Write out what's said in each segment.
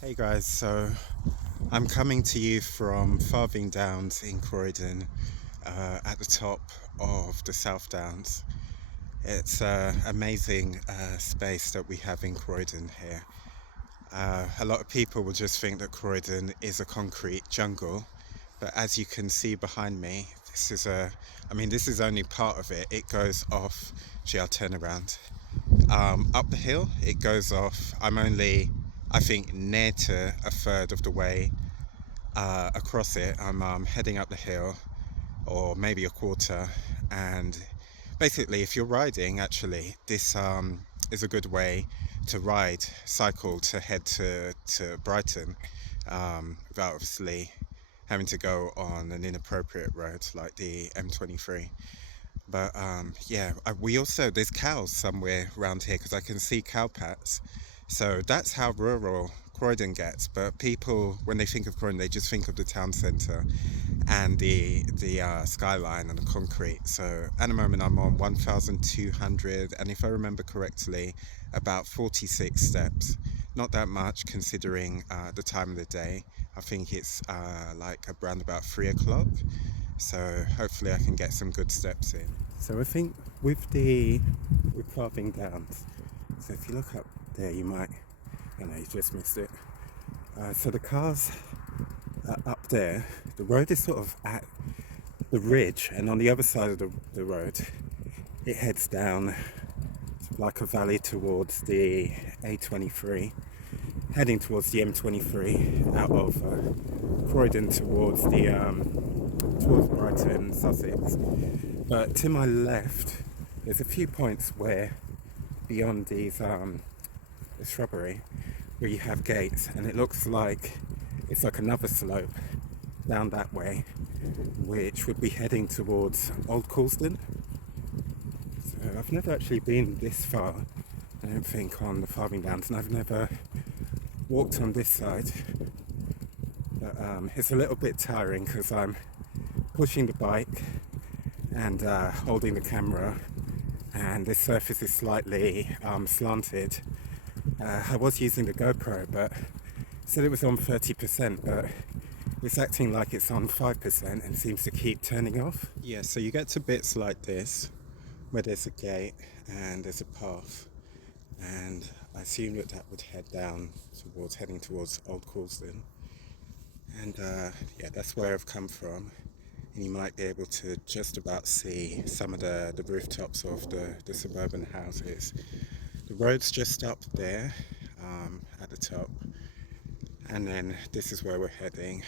Hey guys, so I'm coming to you from Farthing Downs in Croydon, at the top of the South Downs. It's an amazing space that we have in Croydon here. A lot of people will just think that Croydon is a concrete jungle, but as you can see behind me, this is only part of it. It goes off, gee, I'll turn around. Up the hill, it goes off. I'm only, I think, near to a third of the way across it. I'm heading up the hill, or maybe a quarter. And basically, if you're riding, actually, this is a good way to cycle to head to Brighton, without obviously having to go on an inappropriate road like the M23. But yeah, we also, there's cows somewhere around here because I can see cow pats. So that's how rural Croydon gets. But people, when they think of Croydon, they just think of the town centre and the skyline and the concrete. So at the moment, I'm on 1,200, and if I remember correctly, about 46 steps. Not that much considering the time of the day. I think it's like around about 3 o'clock. So hopefully I can get some good steps in. So I think with Farthing Downs, so if you look up there, you might, I know you just missed it. So the cars are up there. The road is sort of at the ridge, and on the other side of the road, it heads down like a valley towards the A23, heading towards the M23 out of Croydon towards Brighton, Sussex. But to my left, there's a few points where beyond the shrubbery where you have gates, and it looks like it's like another slope down that way, which would be heading towards Old Coulsdon. So I've never actually been this far, I don't think, on the Farthing Downs, and I've never walked on this side. But it's a little bit tiring because I'm pushing the bike and holding the camera, and this surface is slightly slanted. I was using the GoPro, but it said it was on 30%, but it's acting like it's on 5% and seems to keep turning off. Yeah, so you get to bits like this where there's a gate and there's a path, and I assume that would head down heading towards Old Coulsdon. And yeah, that's where I've come from. And you might be able to just about see some of the rooftops of the suburban houses. The road's just up there at the top, and then this is where we're heading.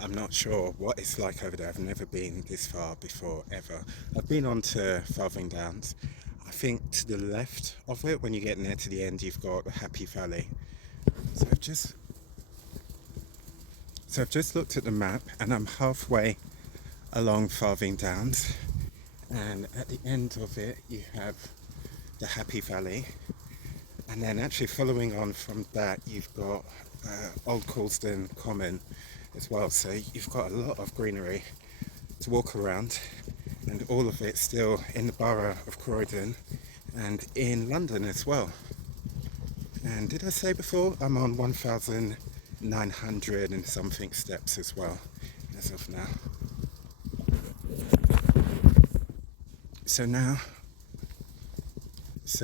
I'm not sure what it's like over there. I've never been this far before, ever. I've been on to Farthing Downs. I think to the left of it, when you get near to the end, you've got Happy Valley. So I've just looked at the map, and I'm halfway along Farthing Downs, and at the end of it you have the Happy Valley, and then actually following on from that you've got Old Coulsdon Common as well. So you've got a lot of greenery to walk around, and all of it still in the borough of Croydon and in London as well. And did I say before, I'm on 1,900 and something steps as well as of now. So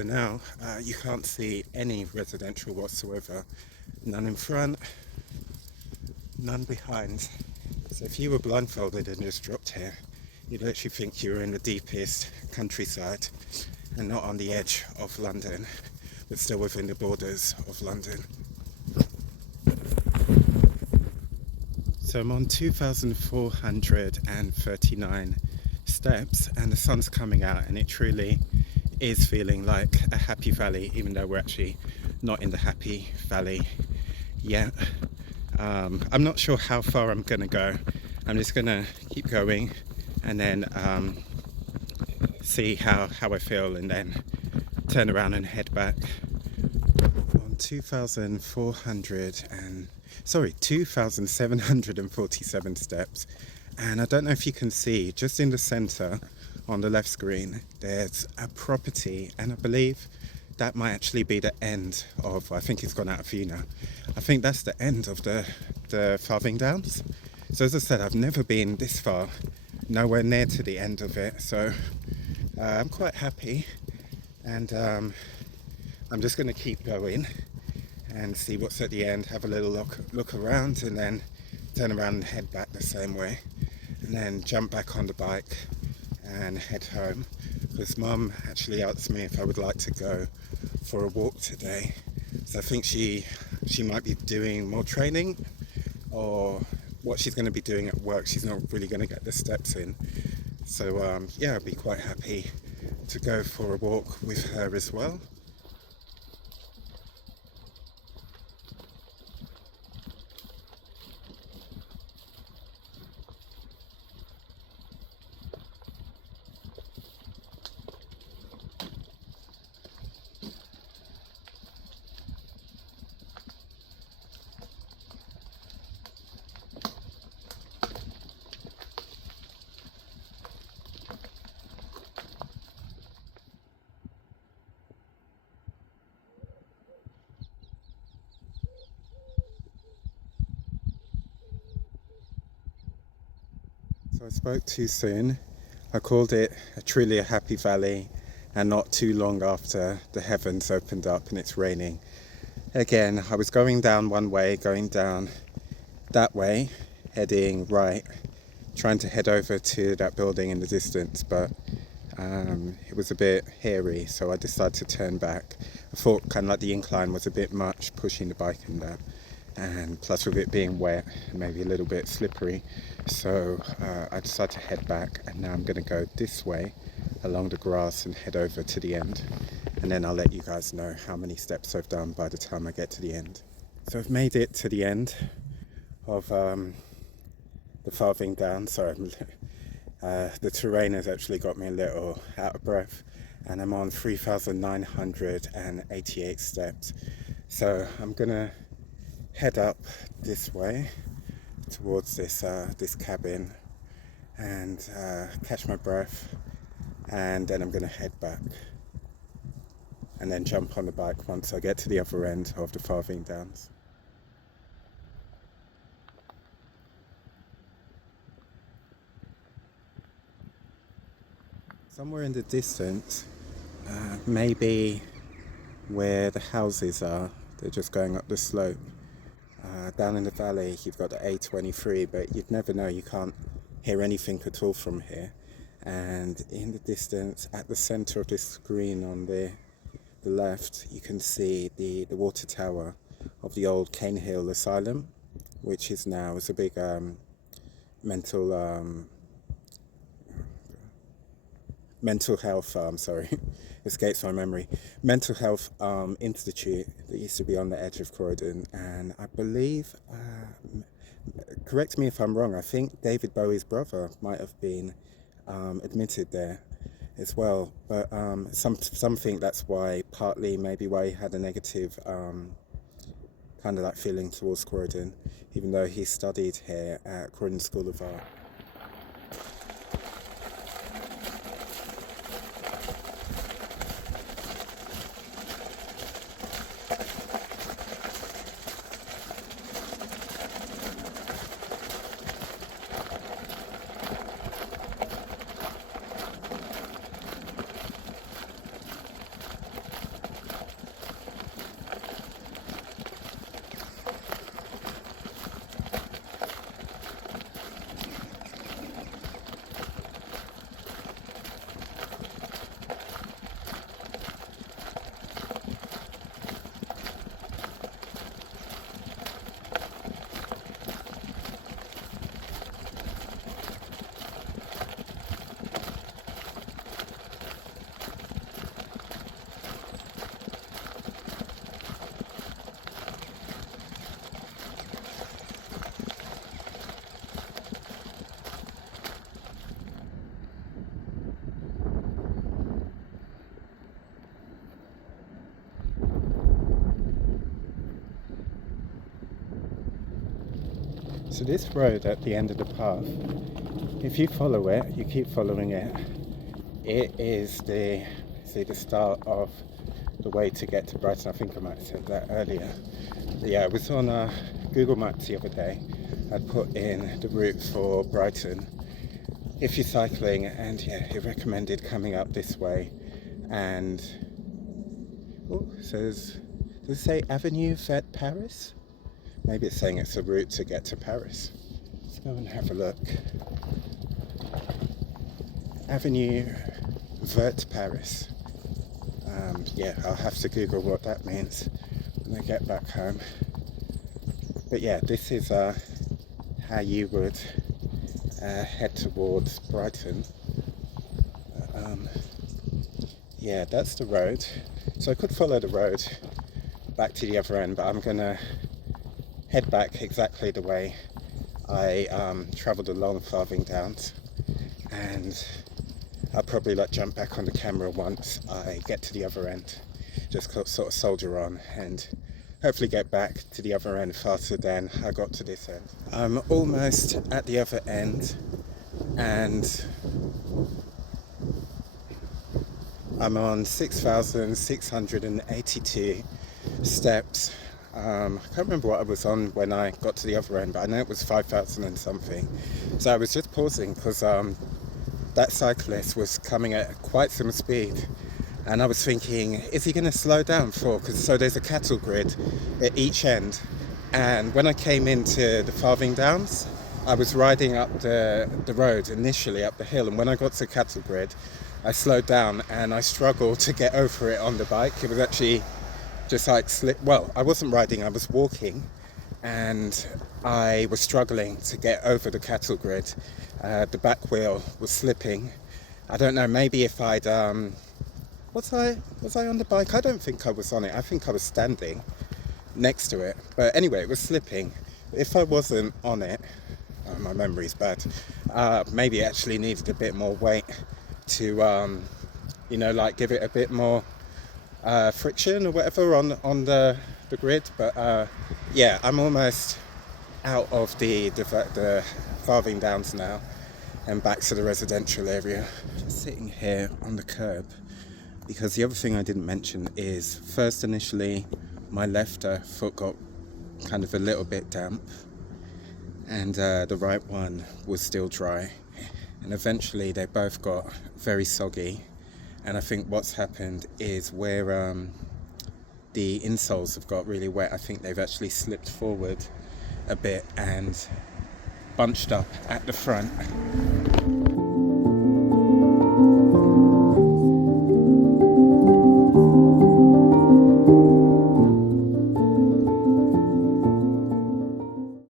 now you can't see any residential whatsoever. None in front, none behind. So if you were blindfolded and just dropped here, you'd literally think you were in the deepest countryside and not on the edge of London, but still within the borders of London. So I'm on 2,439 steps, and the sun's coming out, and it truly is feeling like a happy valley, even though we're actually not in the happy valley yet. I'm not sure how far I'm gonna go. I'm just gonna keep going and then see how I feel, and then turn around and head back. On 2,747 steps, and I don't know if you can see, just in the center on the left screen there's a property, and I believe that might actually be the end of, I think it's gone out of view now. I think that's the end of the Farthing Downs. So as I said, I've never been this far, nowhere near to the end of it. So I'm quite happy, and I'm just going to keep going and see what's at the end, have a little look around, and then turn around and head back the same way, and then jump back on the bike and head home, because Mum actually asked me if I would like to go for a walk today. So I think she might be doing more training, or what she's going to be doing at work. She's not really going to get the steps in. So yeah, I'd be quite happy to go for a walk with her as well. So I spoke too soon. I called it truly a happy valley, and not too long after the heavens opened up and it's raining. Again, I was going down one way, going down that way, heading right, trying to head over to that building in the distance, but it was a bit hairy, so I decided to turn back. I thought kind of like the incline was a bit much, pushing the bike in that, and plus with it being wet, maybe a little bit slippery, so I decided to head back, and now I'm going to go this way along the grass and head over to the end, and then I'll let you guys know how many steps I've done by the time I get to the end. So I've made it to the end of the Farthing Down. Sorry, the terrain has actually got me a little out of breath, and I'm on 3,988 steps. So I'm gonna head up this way towards this cabin and catch my breath, and then I'm gonna head back and then jump on the bike once I get to the other end of the Farthing Downs. Somewhere in the distance, maybe where the houses are, they're just going up the slope. Down in the valley, you've got the A23, but you'd never know, you can't hear anything at all from here. And in the distance, at the center of this screen on the left, you can see the water tower of the old Cane Hill Asylum, which is now, it's a big mental health, escapes my memory, mental health institute that used to be on the edge of Croydon. And I believe, correct me if I'm wrong, I think David Bowie's brother might have been admitted there as well. But something that's why, partly maybe why he had a negative kind of like feeling towards Croydon, even though he studied here at Croydon School of Art. So this road at the end of the path, if you follow it, you keep following it, it is the start of the way to get to Brighton. I think I might have said that earlier. But yeah, I was on Google Maps the other day. I'd put in the route for Brighton if you're cycling, and yeah, it recommended coming up this way. And does it say Avenue Vert Paris? Maybe it's saying it's a route to get to Paris. Let's go and have a look. Avenue Vert Paris. Yeah, I'll have to Google what that means when I get back home. But yeah, this is how you would head towards Brighton. Yeah, that's the road. So I could follow the road back to the other end, but I'm gonna head back exactly the way I travelled along Farthing Downs, and I'll probably jump back on the camera once I get to the other end, just sort of soldier on and hopefully get back to the other end faster than I got to this end. I'm almost at the other end, and I'm on 6,682 steps. I can't remember what I was on when I got to the other end, but I know it was 5,000 and something. So I was just pausing because that cyclist was coming at quite some speed, and I was thinking, is he going to slow down so there's a cattle grid at each end, and when I came into the Farthing Downs, I was riding up the road initially up the hill, and when I got to cattle grid I slowed down and I struggled to get over it on the bike. It was actually just like I wasn't riding, I was walking, and I was struggling to get over the cattle grid. The back wheel was slipping. I don't know, maybe if I'd was I on the bike? I don't think I was on it. I think I was standing next to it, but anyway, it was slipping. If I wasn't on it, my memory's bad, maybe it actually needed a bit more weight to give it a bit more friction or whatever on the grid. But yeah, I'm almost out of the Farthing Downs now and back to the residential area. Just sitting here on the curb, because the other thing I didn't mention is, first initially my left foot got kind of a little bit damp, and the right one was still dry, and eventually they both got very soggy. And I think what's happened is where the insoles have got really wet, I think they've actually slipped forward a bit and bunched up at the front.